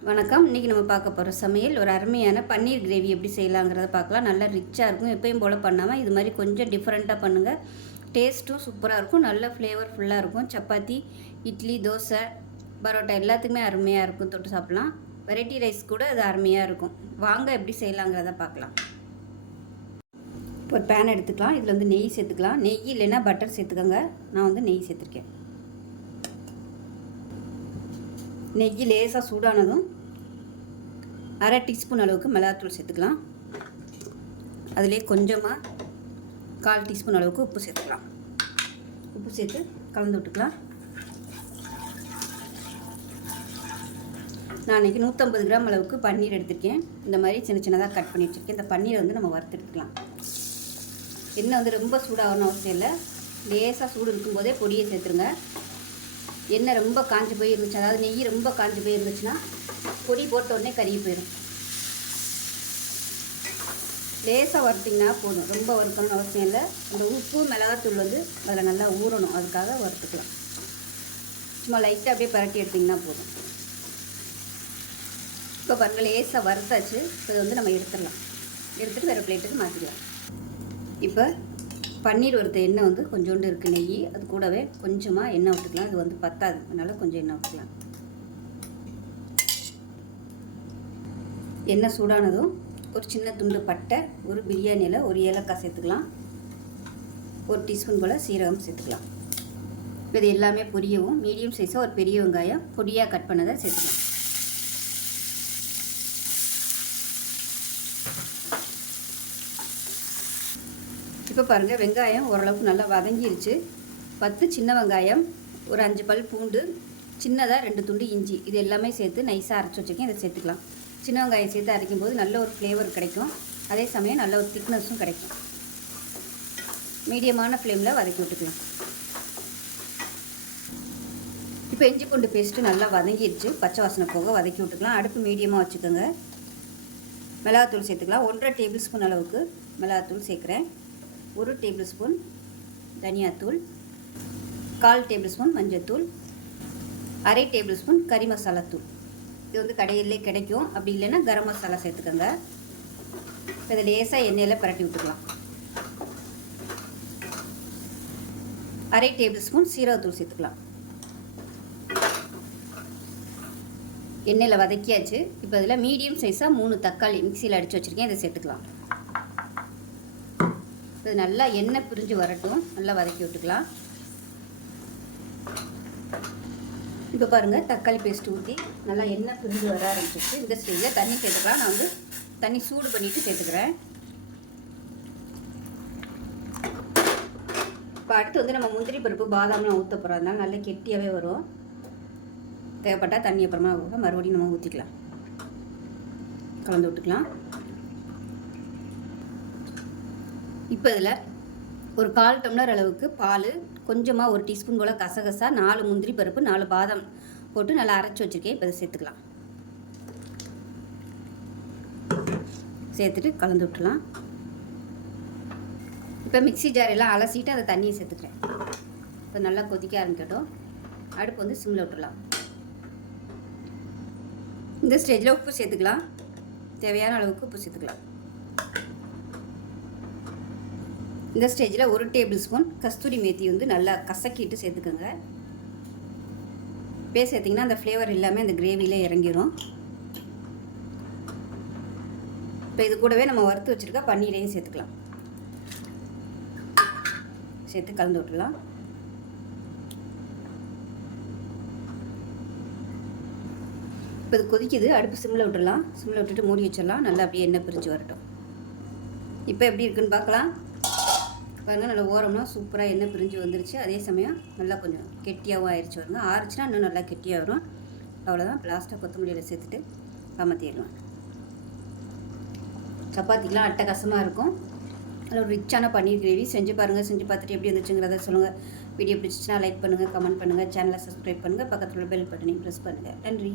வணக்கம். இன்றைக்கி நம்ம பார்க்க போகிற சமையல் ஒரு அருமையான பன்னீர் கிரேவி எப்படி செய்யலாங்கிறத பார்க்கலாம். நல்லா ரிச்சாக இருக்கும். எப்பயும் போல் பண்ணாமல் இது மாதிரி கொஞ்சம் டிஃப்ரெண்ட்டாக பண்ணுங்கள். டேஸ்ட்டும் சூப்பராக இருக்கும். நல்ல ஃப்ளேவர்ஃபுல்லாக இருக்கும். சப்பாத்தி, இட்லி, தோசை, பரோட்டா எல்லாத்துக்குமே அருமையாக இருக்கும். தொட்டு சாப்பிட்லாம். வெரைட்டி ரைஸ் கூட அது அருமையாக இருக்கும். வாங்க எப்படி செய்யலாங்கிறத பார்க்கலாம். ஒரு பேன் எடுத்துக்கலாம். இதில் வந்து நெய் சேர்த்துக்கலாம். நெய் இல்லைன்னா பட்டர் சேர்த்துக்கோங்க. நான் வந்து நெய் சேர்த்துருக்கேன். நெய் லேசாக சூடானதும் அரை டீஸ்பூன் அளவுக்கு மிளகாத்தூள் சேர்த்துக்கலாம். அதிலே கொஞ்சமாக 1/4 டீஸ்பூன் அளவுக்கு உப்பு சேர்த்துக்கலாம். உப்பு சேர்த்து கலந்து விட்டுக்கலாம். நான் இன்றைக்கி 150 கிராம் அளவுக்கு பன்னீர் எடுத்துருக்கேன். இந்த மாதிரி சின்ன சின்னதாக கட் பண்ணி வச்சுருக்கேன். இந்த பன்னீரை வந்து நம்ம வறுத்து எடுத்துக்கலாம். எண்ணெய் வந்து ரொம்ப சூடாகணும் அவசியம் இல்லை. லேசாக சூடு இருக்கும்போதே பொடியை சேர்த்துருங்க. எண்ணெய் ரொம்ப காஞ்சி போய் இருந்துச்சு, அதாவது நெய் ரொம்ப காஞ்சி போய் இருந்துச்சுன்னா பொடி போட்ட உடனே கருகி போயிடும். லேசாக வறுத்திங்கன்னா போதும். ரொம்ப வறுக்கணும்னு அவசியம் இல்லை. அந்த உப்பு மிளகாத்தூள் வந்து அதில் நல்லா ஊறணும். அதுக்காக வறுத்துக்கலாம். சும்மா லைட்டாக அப்படியே பரட்டி எடுத்திங்கன்னா போதும். இப்போ பாருங்கள், லேசாக வறுத்தாச்சு. இதை வந்து நம்ம எடுத்துடலாம். எடுத்துகிட்டு வேறு பிளேட்டுக்கு மாற்றிக்கலாம். இப்போ பன்னீர் வறுத்த எண்ணெய் வந்து கொஞ்சோண்டு இருக்குது நெய். அது கூடவே கொஞ்சமாக எண்ணெய் விட்டுக்கலாம். இது வந்து பத்தாது, அதனால் கொஞ்சம் எண்ணெய் விட்டுக்கலாம். எண்ணெய் சூடானதும் ஒரு சின்ன துண்டு பட்டை, ஒரு பிரியாணியில் ஒரு ஏலக்காய் சேர்த்துக்கலாம். 1 டீஸ்பூன் போல் சீரகம் சேர்த்துக்கலாம். இப்போ இது எல்லாமே பொரியவும் மீடியம் சைஸாக ஒரு பெரிய வெங்காயம் பொடியாக கட் பண்ணதை சேர்த்துக்கலாம். இப்போ பாருங்கள், வெங்காயம் ஓரளவுக்கு நல்லா வதங்கிருச்சு. 10 சின்ன வெங்காயம், ஒரு 5 பல் பூண்டு, சின்னதாக 2 துண்டு இஞ்சி, இது எல்லாமே சேர்த்து நைஸாக அரைச்சி வச்சுருக்கேன். இதை சேர்த்துக்கலாம். சின்ன வெங்காயம் சேர்த்து அரைக்கும் போது நல்ல ஒரு ஃப்ளேவர் கிடைக்கும். அதே சமயம் நல்ல ஒரு திக்னஸும் கிடைக்கும். மீடியமான ஃப்ளேமில் வதக்கி விட்டுக்கலாம். இப்போ இஞ்சி பூண்டு பேஸ்ட்டு நல்லா வதங்கிடுச்சு. பச்சை வாசனை போக வதக்கி விட்டுக்கலாம். அடுப்பு மீடியமாக வச்சுக்கோங்க. மிளகாத்தூள் சேர்த்துக்கலாம். 1.5 டேபிள் ஸ்பூன் அளவுக்கு மிளகாத்தூள் சேர்க்குறேன். 1 டேபிள் ஸ்பூன் தனியாத்தூள், 1/4 டேபிள் ஸ்பூன் மஞ்சத்தூள், அரை டேபிள் ஸ்பூன் கறி மசாலா தூள். இது வந்து கடையிலே கிடைக்கும். அப்படி இல்லைன்னா கரம் மசாலா சேர்த்துக்கோங்க. இதை லேசாக எண்ணெயில் பரட்டி விட்டுக்கலாம். அரை டேபிள் ஸ்பூன் சீரகத்தூள் சேர்த்துக்கலாம். எண்ணெயில் வதக்கியாச்சு. இப்போ இதில் மீடியம் சைஸாக 3 தக்காளி மிக்சியில் அடித்து வச்சுருக்கேன். இதை சேர்த்துக்கலாம். இது நல்லா எண்ணெய் பிரிஞ்சு வரட்டும். நல்லா வதக்கி விட்டுக்கலாம். இப்போ பாருங்கள், தக்காளி பேஸ்ட் ஊற்றி நல்லா எண்ணெய் பிரிஞ்சு வர ஆரம்பிச்சிச்சு. இந்த ஸ்டேஜில் தண்ணி சேர்த்துக்கலாம். நான் வந்து தண்ணி சூடு பண்ணிவிட்டு சேர்த்துக்கிறேன். இப்போ அடுத்து வந்து நம்ம முந்திரி பருப்பு பாதாம்லாம் ஊற்ற போகிறோம். அதனால நல்லா கெட்டியாகவே வரும். தேவைப்பட்டால் தண்ணி அப்புறமா மறுபடியும் நம்ம ஊற்றிக்கலாம். கலந்து விட்டுக்கலாம். இப்போ இதில் ஒரு 1/4 டம்ளர் அளவுக்கு பால், கொஞ்சமாக 1 டீஸ்பூன் போல் கசகசா, 4 முந்திரி பருப்பு, 4 பாதாம் போட்டு நல்லா அரைச்சி வச்சுருக்கேன். இப்போ இதை சேர்த்துக்கலாம். சேர்த்துட்டு கலந்து விட்டுலாம். இப்போ மிக்ஸி ஜார் எல்லாம் அலசிட்டு அந்த தண்ணியை சேர்த்துக்கிறேன். இப்போ நல்லா கொதிக்க ஆரம்பிக்கட்டும். அடுப்பு வந்து சிம்மில் விட்டுடலாம். இந்த ஸ்டேஜில் உப்பு சேர்த்துக்கலாம். தேவையான அளவுக்கு உப்பு சேர்த்துக்கலாம். இந்த ஸ்டேஜில் 1 டேபிள் ஸ்பூன் கஸ்தூரி மேத்தி வந்து நல்லா கசக்கிட்டு சேர்த்துக்கோங்க. சேர்த்திங்கன்னா அந்த ஃப்ளேவர் எல்லாமே அந்த கிரேவியில் இறங்கிடும். இப்போ இது கூடவே நம்ம வறுத்து வச்சுருக்க பன்னீரையும் சேர்த்துக்கலாம். சேர்த்து கலந்து விட்டுலாம். இப்போ இது கொதிக்குது. அடுப்பு சிம்மில் விட்டுடலாம். சிம்மில் விட்டுட்டு மூடி வச்சிடலாம். நல்லா அப்படியே எண்ணெய் பிரிஞ்சு வரட்டும். இப்போ எப்படி இருக்குன்னு பார்க்கலாம். பாருங்கள், நல்லா ஓரம்லாம் சூப்பராக எண்ணெய் பிரிஞ்சு வந்துருச்சு. அதே சமயம் நல்லா கொஞ்சம் கெட்டியாகவும் ஆயிடுச்சு. வருங்க, ஆறுச்சுன்னா இன்னும் நல்லா கெட்டியாக வரும். அவ்வளோதான். லாஸ்ட்டாக கொத்தமல்லியில் சேர்த்துட்டு கமத்திடலாம். சப்பாத்திக்கெலாம் அட்டகாசமாக இருக்கும். அதில் ஒரு ரிச்சான பன்னீர் கிரேவி செஞ்சு பாருங்கள். செஞ்சு பார்த்துட்டு எப்படி இருந்துச்சுங்கிறத சொல்லுங்கள். வீடியோ பிடிச்சிச்சின்னா லைக் பண்ணுங்கள், கமெண்ட் பண்ணுங்கள், சேனலை சப்ஸ்கிரைப் பண்ணுங்கள், பக்கத்தில் உள்ள பெல் பட்டனையும் ப்ரெஸ் பண்ணுங்கள். நன்றி.